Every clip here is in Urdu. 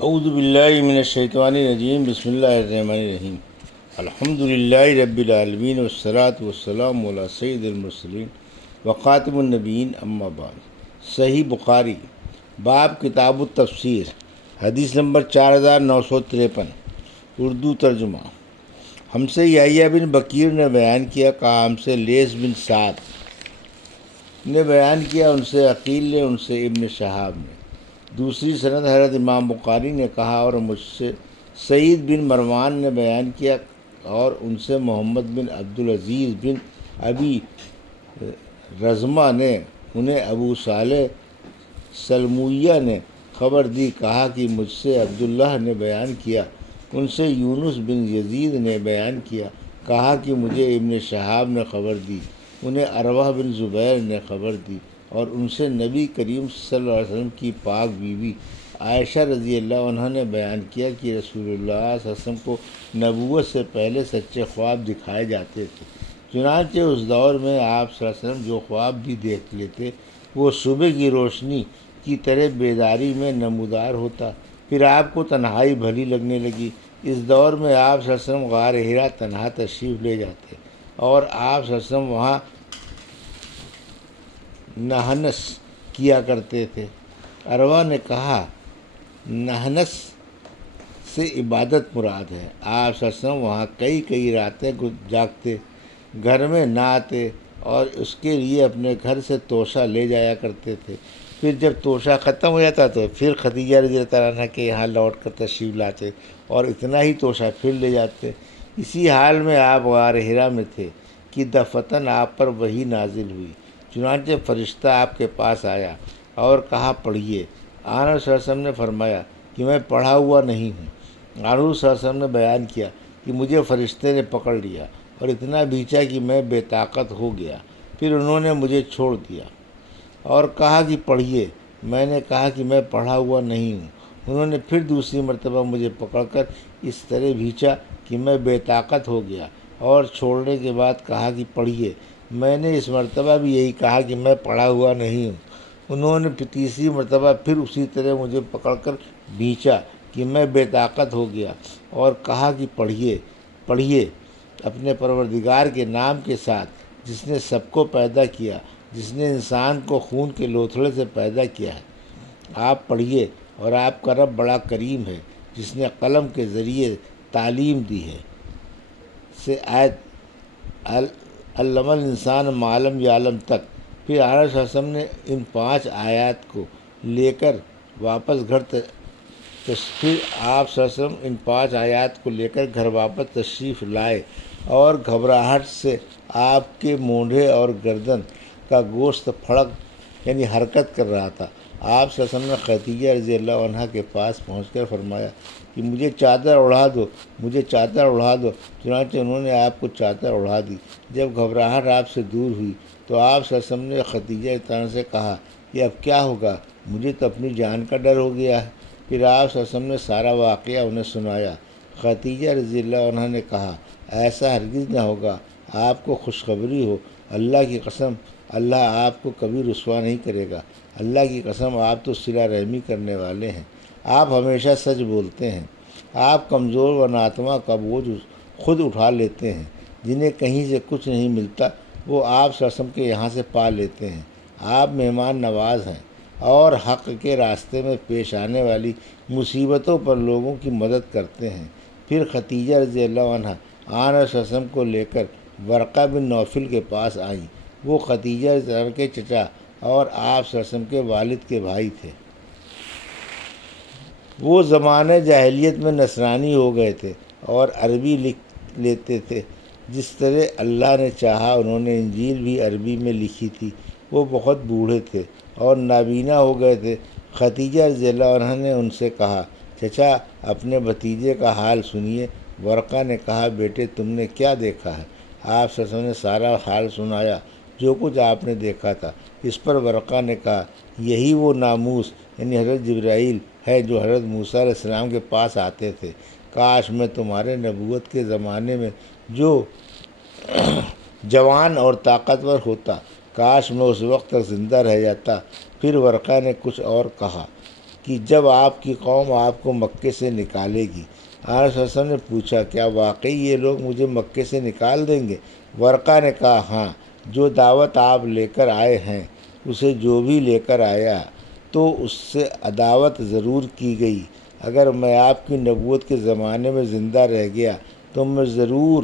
اعوذ باللہ من الشیطان الرجیم، بسم اللہ الرحمن الرحیم۔ الحمد للہ رب العالمین والصلاة والسلام علی سید المرسلین وخاتم النبیین، اما بعد۔ صحیح بخاری، باب کتاب التفسیر، حدیث نمبر 4953، اردو ترجمہ۔ ہم سے یحییٰ بن بکیر نے بیان کیا، کہا ہم سے لیث بن سعد نے بیان کیا، ان سے عقیل نے، ان سے ابن شہاب نے۔ دوسری سند حضرت امام بخاری نے کہا، اور مجھ سے سعید بن مروان نے بیان کیا، اور ان سے محمد بن عبدالعزیز بن ابی رزمہ نے، انہیں ابو صالح سلمویہ نے خبر دی، کہا کہ مجھ سے عبداللہ نے بیان کیا، ان سے یونس بن یزید نے بیان کیا، کہا کہ مجھے ابن شہاب نے خبر دی، انہیں عروہ بن زبیر نے خبر دی، اور ان سے نبی کریم صلی اللہ علیہ وسلم کی پاک بیوی عائشہ رضی اللہ عنہ نے بیان کیا کہ رسول اللہ صلی اللہ علیہ وسلم کو نبوت سے پہلے سچے خواب دکھائے جاتے تھے، چنانچہ اس دور میں آپ صلی اللہ علیہ وسلم جو خواب بھی دیکھ لیتے وہ صبح کی روشنی کی طرح بیداری میں نمودار ہوتا۔ پھر آپ کو تنہائی بھلی لگنے لگی۔ اس دور میں آپ صلی اللہ علیہ وسلم غار حرا تنہا تشریف لے جاتے، اور آپ صلی اللہ علیہ وسلم وہاں نہنس کیا کرتے تھے۔ عروہ نے کہا، نہنس سے عبادت مراد ہے۔ آپ صلی اللہ علیہ وسلم وہاں کئی راتیں جاگتے، گھر میں نہ آتے، اور اس کے لیے اپنے گھر سے توشہ لے جایا کرتے تھے۔ پھر جب توشہ ختم ہو جاتا تو پھر خدیجہ رضی اللہ عنہا کے یہاں لوٹ کر تشریف لاتے، اور اتنا ہی توشہ پھر لے جاتے۔ اسی حال میں آپ غار حرا میں تھے کہ دفعتاً آپ پر وحی نازل ہوئی۔ چنانچہ فرشتہ آپ کے پاس آیا اور کہا، پڑھیے۔ آن صلی اللہ علیہ وسلم نے فرمایا کہ میں پڑھا ہوا نہیں ہوں۔ حضور صلی اللہ علیہ وسلم نے بیان کیا کہ مجھے فرشتے نے پکڑ لیا اور اتنا بھینچا کہ میں بے طاقت ہو گیا، پھر انہوں نے مجھے چھوڑ دیا اور کہا کہ پڑھیے۔ میں نے کہا کہ میں پڑھا ہوا نہیں ہوں۔ انہوں نے پھر دوسری مرتبہ مجھے پکڑ کر اس طرح بھینچا کہ میں بے طاقت ہو گیا، اور چھوڑنے کے بعد کہا کہ پڑھیے۔ میں نے اس مرتبہ بھی یہی کہا کہ میں پڑھا ہوا نہیں ہوں۔ انہوں نے تیسری مرتبہ پھر اسی طرح مجھے پکڑ کر بھینچا کہ میں بے طاقت ہو گیا، اور کہا کہ پڑھیے اپنے پروردگار کے نام کے ساتھ، جس نے سب کو پیدا کیا، جس نے انسان کو خون کے لوتھڑے سے پیدا کیا ہے۔ آپ پڑھیے، اور آپ کا رب بڑا کریم ہے، جس نے قلم کے ذریعے تعلیم دی ہے، سے آیت علم الانسان ما لم یعلم تک۔ پھر آن صلی اللہ علیہ وسلم نے ان 5 آیات کو لے کر واپس گھر پھر آپ صلی اللہ علیہ وسلم ان 5 آیات کو لے کر گھر واپس تشریف لائے، اور گھبراہٹ سے آپ کے مونڈھے اور گردن کا گوشت پھڑک یعنی حرکت کر رہا تھا۔ آپ صلی اللہ علیہ وسلم نے خدیجہ رضی اللہ عنہا کے پاس پہنچ کر فرمایا کہ مجھے چادر اڑا دو۔ چنانچہ انہوں نے آپ کو چادر اڑا دی۔ جب گھبراہٹ آپ سے دور ہوئی تو آپ صلی اللہ علیہ وسلم نے خدیجہ رضی اللہ عنہا سے کہا کہ اب کیا ہوگا، مجھے تو اپنی جان کا ڈر ہو گیا ہے۔ پھر آپ صلی اللہ علیہ وسلم نے سارا واقعہ انہیں سنایا۔ خدیجہ رضی اللہ عنہا نے کہا، ایسا ہرگز نہ ہوگا، آپ کو خوشخبری ہو، اللہ کی قسم اللہ آپ کو کبھی رسوا نہیں کرے گا۔ اللہ کی قسم آپ تو صلہ رحمی کرنے والے ہیں، آپ ہمیشہ سچ بولتے ہیں، آپ کمزور و ناتواں کا بوجھ خود اٹھا لیتے ہیں، جنہیں کہیں سے کچھ نہیں ملتا وہ آپ صلی اللہ علیہ وسلم کے یہاں سے پا لیتے ہیں، آپ مہمان نواز ہیں، اور حق کے راستے میں پیش آنے والی مصیبتوں پر لوگوں کی مدد کرتے ہیں۔ پھر خدیجہ رضی اللہ عنہا آن صلی اللہ علیہ وسلم کو لے کر ورقہ بن نوفل کے پاس آئیں۔ وہ خدیجہ رضی اللہ عنہ کے چچا اور آپ صلی اللہ علیہ وسلم کے والد کے بھائی تھے۔ وہ زمانہ جاہلیت میں نصرانی ہو گئے تھے اور عربی لکھ لیتے تھے۔ جس طرح اللہ نے چاہا انہوں نے انجیل بھی عربی میں لکھی تھی۔ وہ بہت بوڑھے تھے اور نابینا ہو گئے تھے۔ خدیجہ رضی اللہ عنہ نے ان سے کہا، چچا اپنے بھتیجے کا حال سنیے۔ ورقہ نے کہا، بیٹے تم نے کیا دیکھا ہے؟ آپ صلی اللہ علیہ وسلم نے سارا حال سنایا جو کچھ آپ نے دیکھا تھا۔ اس پر ورقہ نے کہا، یہی وہ ناموس یعنی حضرت جبرائیل ہے جو حضرت موسیٰ علیہ السلام کے پاس آتے تھے۔ کاش میں تمہارے نبوت کے زمانے میں جو جوان اور طاقتور ہوتا، کاش میں اس وقت تک زندہ رہ جاتا۔ پھر ورقہ نے کچھ اور کہا کہ جب آپ کی قوم آپ کو مکے سے نکالے گی۔ آپ صلی اللہ علیہ وسلم نے پوچھا کیا واقعی یہ لوگ مجھے مکے سے نکال دیں گے؟ ورقہ نے کہا ہاں، جو دعوت آپ لے کر آئے ہیں اسے جو بھی لے کر آیا تو اس سے عداوت ضرور کی گئی۔ اگر میں آپ کی نبوت کے زمانے میں زندہ رہ گیا تو میں ضرور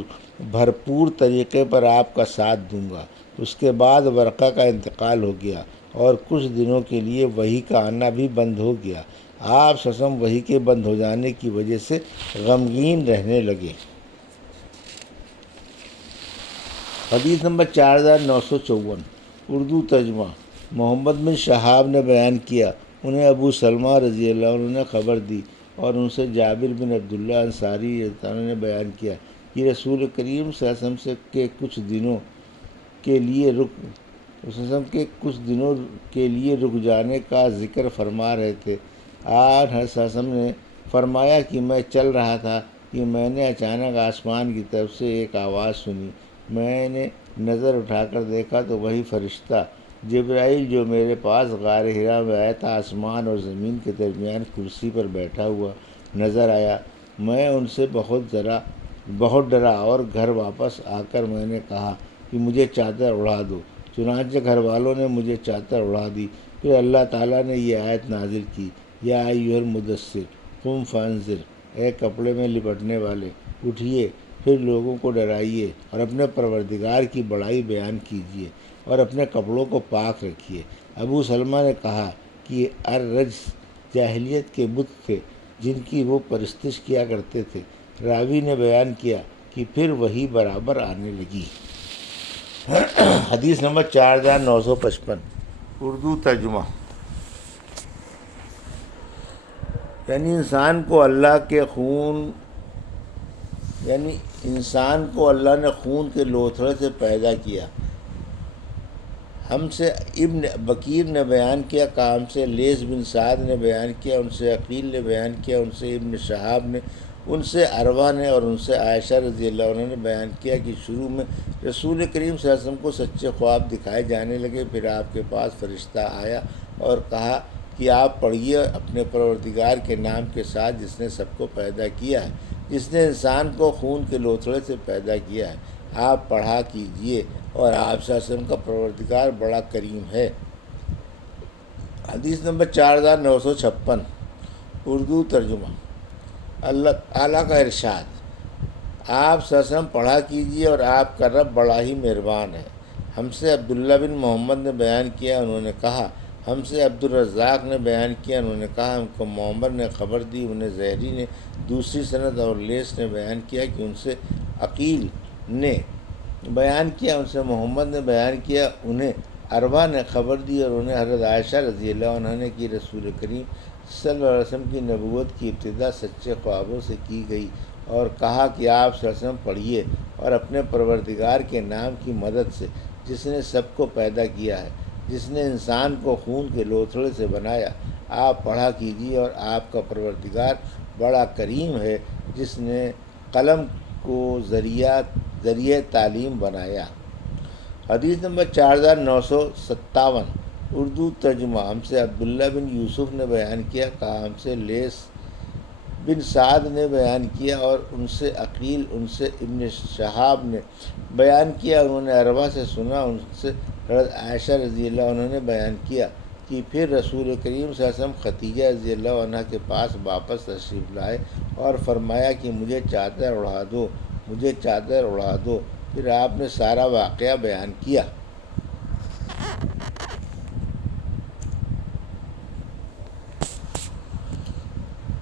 بھرپور طریقے پر آپ کا ساتھ دوں گا۔ اس کے بعد ورقہ کا انتقال ہو گیا اور کچھ دنوں کے لیے وحی کا آنا بھی بند ہو گیا۔ آپ صلی اللہ علیہ وسلم وحی کے بند ہو جانے کی وجہ سے غمگین رہنے لگے۔ حدیث نمبر 4954 اردو ترجمہ۔ محمد بن شہاب نے بیان کیا، انہیں ابو سلمہ رضی اللہ عنہ نے خبر دی اور ان سے جابر بن عبداللہ انصاری رضی اللہ عنہ نے بیان کیا کہ رسول کریم صلی اللہ علیہ وسلم کے کچھ دنوں کے لیے رک جانے کا ذکر فرما رہے تھے۔ آن حضرت صلی اللہ علیہ وسلم نے فرمایا کہ میں چل رہا تھا کہ میں نے اچانک آسمان کی طرف سے ایک آواز سنی۔ میں نے نظر اٹھا کر دیکھا تو وہی فرشتہ جبرائیل جو میرے پاس غار حرا میں آیا تھا آسمان اور زمین کے درمیان کرسی پر بیٹھا ہوا نظر آیا۔ میں ان سے بہت ڈرا اور گھر واپس آ کر میں نے کہا کہ مجھے چادر اڑا دو۔ چنانچہ گھر والوں نے مجھے چادر اڑا دی۔ پھر اللہ تعالیٰ نے یہ آیت نازل کی، یا ایھا المدثر قم فانذر، اے کپڑے میں لپٹنے والے اٹھیے، پھر لوگوں کو ڈرائیے اور اپنے پروردگار کی بڑائی بیان کیجیے اور اپنے کپڑوں کو پاک رکھیے۔ ابو سلمہ نے کہا کہ الرجس جاہلیت کے بت تھے جن کی وہ پرستش کیا کرتے تھے۔ راوی نے بیان کیا کہ پھر وہی برابر آنے لگی۔ حدیث نمبر 4955 اردو ترجمہ۔ یعنی انسان کو اللہ نے خون کے لوتھڑے سے پیدا کیا۔ ہم سے ابن بکیر نے بیان کیا، کہا ہم سے لیث بن سعد نے بیان کیا، ان سے عقیل نے بیان کیا، ان سے ابن شہاب نے، ان سے عروہ نے اور ان سے عائشہ رضی اللہ عنہ نے بیان کیا کہ شروع میں رسول کریم صلی اللہ علیہ وسلم کو سچے خواب دکھائے جانے لگے۔ پھر آپ کے پاس فرشتہ آیا اور کہا کہ آپ پڑھیے اپنے پروردگار کے نام کے ساتھ جس نے سب کو پیدا کیا ہے، جس نے انسان کو خون کے لوتھڑے سے پیدا کیا ہے۔ آپ پڑھا کیجئے اور آپ صلی اللہ علیہ وسلم کا پروردگار بڑا کریم ہے۔ حدیث نمبر 4956 اردو ترجمہ۔ اللہ تعالیٰ کا ارشاد، آپ صلی اللہ علیہ وسلم پڑھا کیجئے اور آپ کا رب بڑا ہی مہربان ہے۔ ہم سے عبداللہ بن محمد نے بیان کیا، انہوں نے کہا ہم سے عبدالرزاق نے بیان کیا، انہوں نے کہا ہم کو معمر نے خبر دی، انہیں زہری نے دوسری سند اور لیث نے بیان کیا کہ ان سے عقیل نے بیان کیا، ان سے محمد نے بیان کیا، انہیں عروہ نے خبر دی اور انہیں حضرت عائشہ رضی اللہ عنہ نے کہ رسول کریم صلی اللہ علیہ وسلم کی نبوت کی ابتدا سچے خوابوں سے کی گئی اور کہا کہ آپ صلی اللہ علیہ وسلم پڑھیے اور اپنے پروردگار کے نام کی مدد سے جس نے سب کو پیدا کیا ہے، جس نے انسان کو خون کے لوتھڑے سے بنایا، آپ پڑھا کیجیے اور آپ کا پروردگار بڑا کریم ہے جس نے قلم کو ذریعہ تعلیم بنایا۔ حدیث نمبر 4957 اردو ترجمہ۔ ہم سے عبداللہ بن یوسف نے بیان کیا، کہا ہم سے لیث بن سعد نے بیان کیا اور ان سے عقیل، ان سے ابن شہاب نے بیان کیا، انہوں نے عروہ سے سنا، ان سے حضرت عائشہ رضی اللہ عنہ نے بیان کیا کہ پھر رسول کریم صلی اللہ علیہ وسلم خدیجہ رضی اللہ عنہ کے پاس واپس تشریف لائے اور فرمایا کہ مجھے چادر اڑا دو، مجھے چادر اڑا دو۔ پھر آپ نے سارا واقعہ بیان کیا۔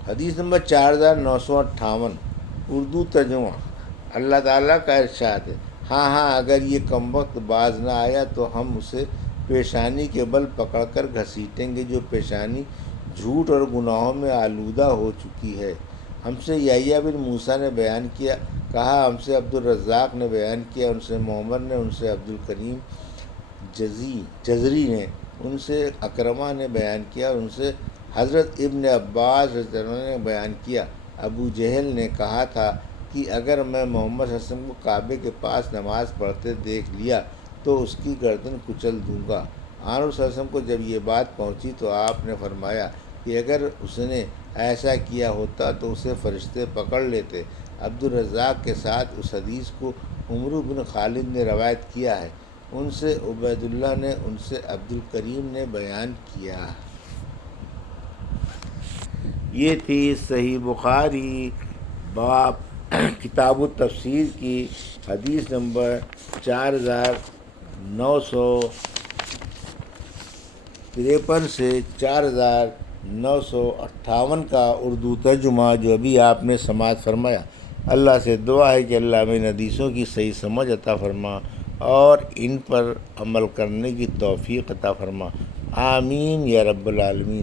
حدیث نمبر 4958 اردو ترجمہ۔ اللہ تعالیٰ کا ارشاد ہے، ہاں اگر یہ کمبخت باز نہ آیا تو ہم اسے پیشانی کے بل پکڑ کر گھسیٹیں گے، جو پیشانی جھوٹ اور گناہوں میں آلودہ ہو چکی ہے۔ ہم سے یحییٰ بن موسیٰ نے بیان کیا، کہا ہم سے عبدالرزاق نے بیان کیا، ان سے معمر نے، ان سے عبدالکریم جزری نے، ان سے اکرمہ نے بیان کیا اور ان سے حضرت ابن عباس رضی اللہ عنہ نے بیان کیا، ابو جہل نے کہا تھا کہ اگر میں محمد صلی اللہ علیہ وسلم کو کعبے کے پاس نماز پڑھتے دیکھ لیا تو اس کی گردن کچل دوں گا۔ آن صلی اللہ علیہ وسلم کو جب یہ بات پہنچی تو آپ نے فرمایا کہ اگر اس نے ایسا کیا ہوتا تو اسے فرشتے پکڑ لیتے۔ عبدالرزاق کے ساتھ اس حدیث کو عمرو بن خالد نے روایت کیا ہے، ان سے عبید اللہ نے، ان سے عبدالکریم نے بیان کیا۔ یہ تھی صحیح بخاری باب کتاب التفسیر کی حدیث نمبر 4953 سے 4958 کا اردو ترجمہ جو ابھی آپ نے سماعت فرمایا۔ اللہ سے دعا ہے کہ اللہ میں ان حدیثوں کی صحیح سمجھ عطا فرما اور ان پر عمل کرنے کی توفیق عطا فرما، آمین یا رب العالمین۔